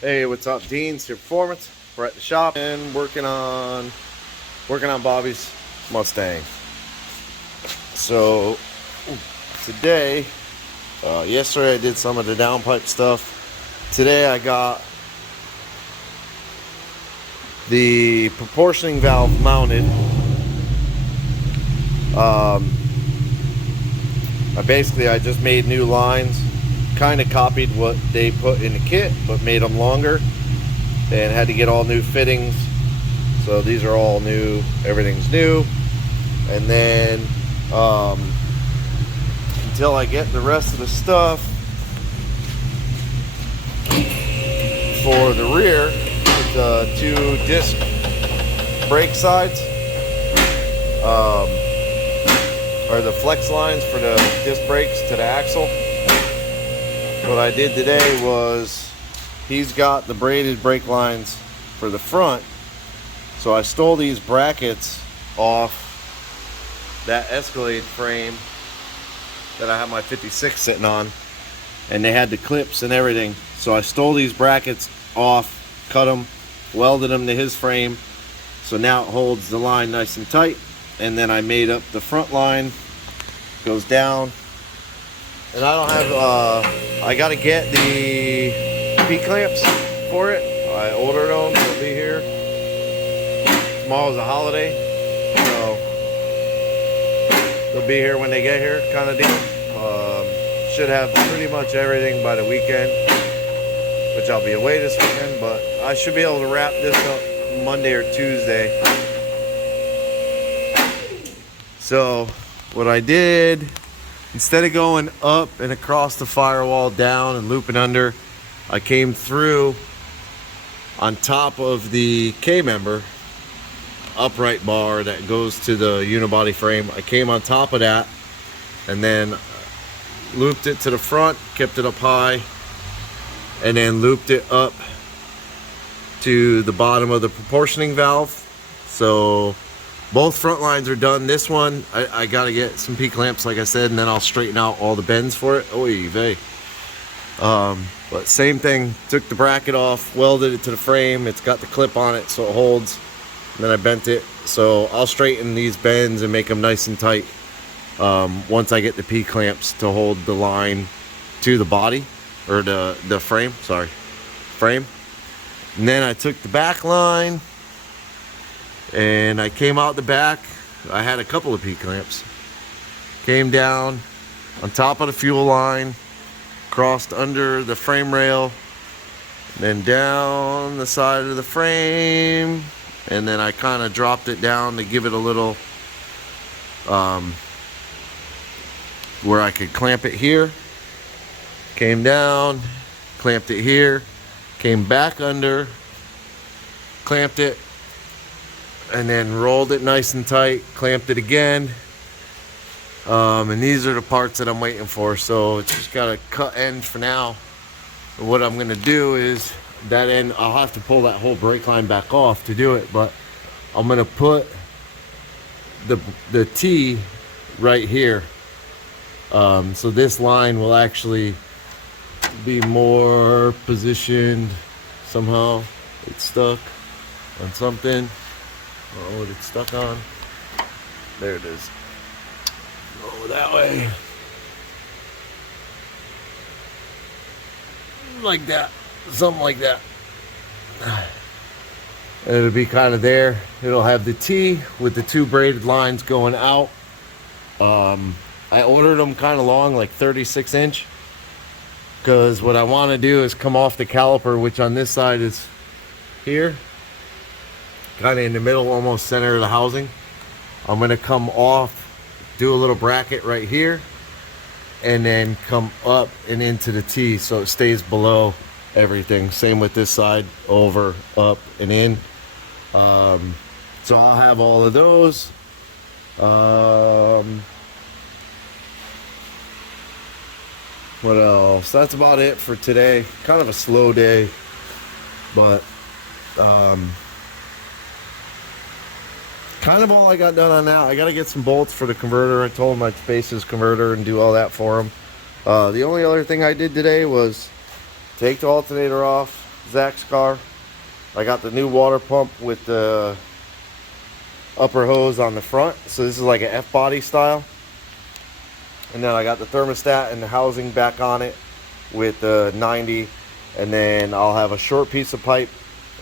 Hey, what's up, Dean's your performance. We're at the shop and working on Bobby's Mustang. So today, yesterday I did some of the downpipe stuff. Today I got the proportioning valve mounted. I just made new lines, kind of copied what they put in the kit, but made them longer, and had to get all new fittings. So these are all new, everything's new. And then until I get the rest of the stuff for the rear with the 2 disc brake sides, or the flex lines for the disc brakes to the axle. What I did today was, he's got the braided brake lines for the front, so I stole these brackets off that Escalade frame that I have my 56 sitting on, and they had the clips and everything. So I stole these brackets off, cut them, welded them to his frame, so now it holds the line nice and tight. And then I made up the front line, goes down. And I don't have, I gotta get the P-clamps for it. I ordered them, they'll be here. Tomorrow's a holiday, so they'll be here when they get here, kind of deal. Should have pretty much everything by the weekend, which I'll be away this weekend, but I should be able to wrap this up Monday or Tuesday. So what I did, instead of going up and across the firewall, down and looping under, I came through on top of the K-member upright bar that goes to the unibody frame. I came on top of that and then looped it to the front, kept it up high, and then looped it up to the bottom of the proportioning valve. So both front lines are done. This one, I gotta get some P-clamps, like I said, and then I'll straighten out all the bends for it. Oy vey. But same thing, took the bracket off, welded it to the frame. It's got the clip on it so it holds. And then I bent it. So I'll straighten these bends and make them nice and tight once I get the P-clamps to hold the line to the body, or the frame, frame. And then I took the back line and I came out the back. I had a couple of P-clamps. Came down on top of the fuel line, crossed under the frame rail, then down the side of the frame, and then I kind of dropped it down to give it a little where I could clamp it here. Came down, clamped it here, came back under, clamped it, and then rolled it nice and tight, clamped it again. And these are the parts that I'm waiting for. So it's just got a cut end for now. And what I'm gonna do is, that end, I'll have to pull that whole brake line back off to do it, but I'm gonna put the T right here. So this line will actually be more positioned somehow. It's stuck on something. I don't know what it's stuck on. There it is. Go that way. Like that. Something like that. It'll be kind of there. It'll have the T with the 2 braided lines going out. I ordered them kind of long, like 36 inch. Because what I want to do is come off the caliper, which on this side is here. Kind of in the middle, almost center of the housing. I'm going to come off, do a little bracket right here, and then come up and into the T so it stays below everything. Same with this side, over, up, and in. So I'll have all of those. What else? That's about it for today. Kind of a slow day, but kind of all I got done on that. I got to get some bolts for the converter. I told him I'd space his converter and do all that for him. The only other thing I did today was take the alternator off, Zach's car. I got the new water pump with the upper hose on the front. So this is like an F-body style. And then I got the thermostat and the housing back on it with the 90. And then I'll have a short piece of pipe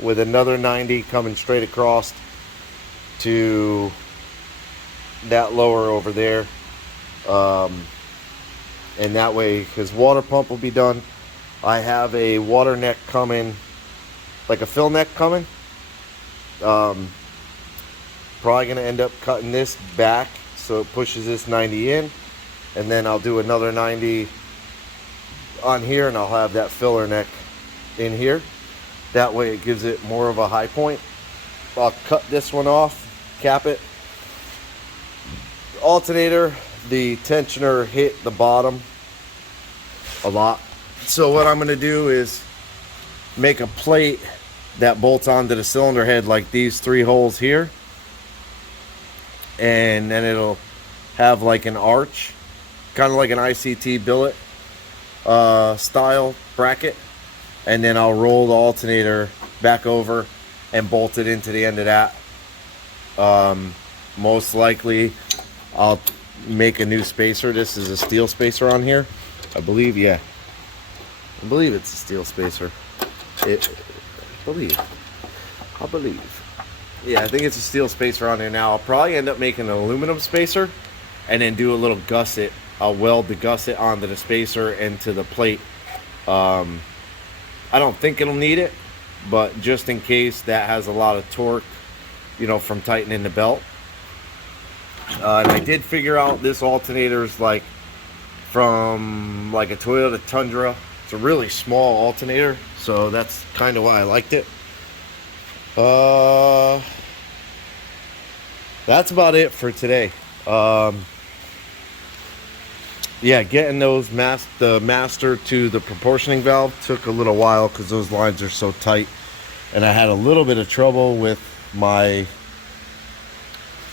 with another 90 coming straight across to that lower over there. And that way, because water pump will be done, I have a water neck coming, like a fill neck coming. Probably going to end up cutting this back so it pushes this 90 in. And then I'll do another 90 on here, and I'll have that filler neck in here. That way it gives it more of a high point. I'll cut this one off, cap it. Alternator, the tensioner hit the bottom a lot. So what I'm going to do is make a plate that bolts onto the cylinder head like these 3 holes here. And then it'll have like an arch, kind of like an ICT billet style bracket. And then I'll roll the alternator back over and bolt it into the end of that. Most likely I'll make a new spacer. This is a steel spacer on here, I believe. Yeah, I believe it's a steel spacer. I believe. Yeah, I think it's a steel spacer on there now. I'll probably end up making an aluminum spacer and then do a little gusset. I'll weld the gusset onto the spacer and to the plate. I don't think it'll need it, but just in case, that has a lot of torque, you know, from tightening the belt. And I did figure out this alternator is like from like a Toyota Tundra. It's a really small alternator, so that's kind of why I liked it. That's about it for today. Yeah, getting those the master to the proportioning valve took a little while because those lines are so tight, and I had a little bit of trouble with my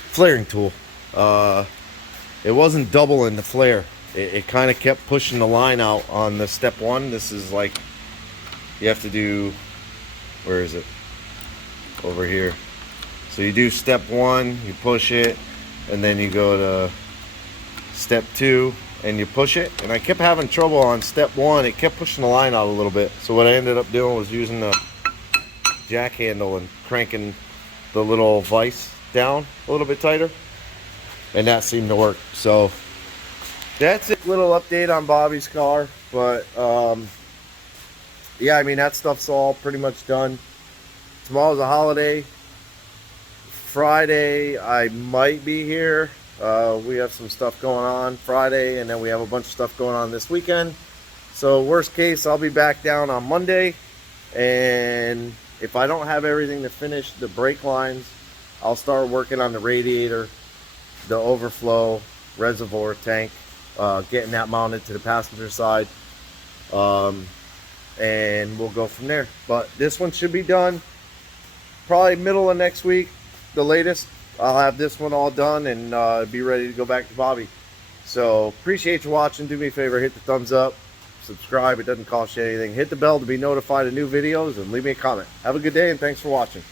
flaring tool. It wasn't doubling the flare. It kind of kept pushing the line out on the step 1. This is like, you have to do, where is it? Over here. So you do step 1, you push it, and then you go to step 2 and you push it. And I kept having trouble on step 1. It kept pushing the line out a little bit. So what I ended up doing was using the jack handle and cranking the little vise down a little bit tighter, and that seemed to work. So that's it. Little update on Bobby's car. But yeah, I mean, that stuff's all pretty much done. Tomorrow's a holiday. Friday I might be here. We have some stuff going on Friday, and then we have a bunch of stuff going on this weekend. So worst case, I'll be back down on Monday, and if I don't have everything to finish the brake lines, I'll start working on the radiator, the overflow reservoir tank, getting that mounted to the passenger side, and we'll go from there. But this one should be done probably middle of next week, the latest. I'll have this one all done and be ready to go back to Bobby. So appreciate you watching. Do me a favor, hit the thumbs up, subscribe. It doesn't cost you anything. Hit the bell to be notified of new videos, and leave me a comment. Have a good day, and thanks for watching.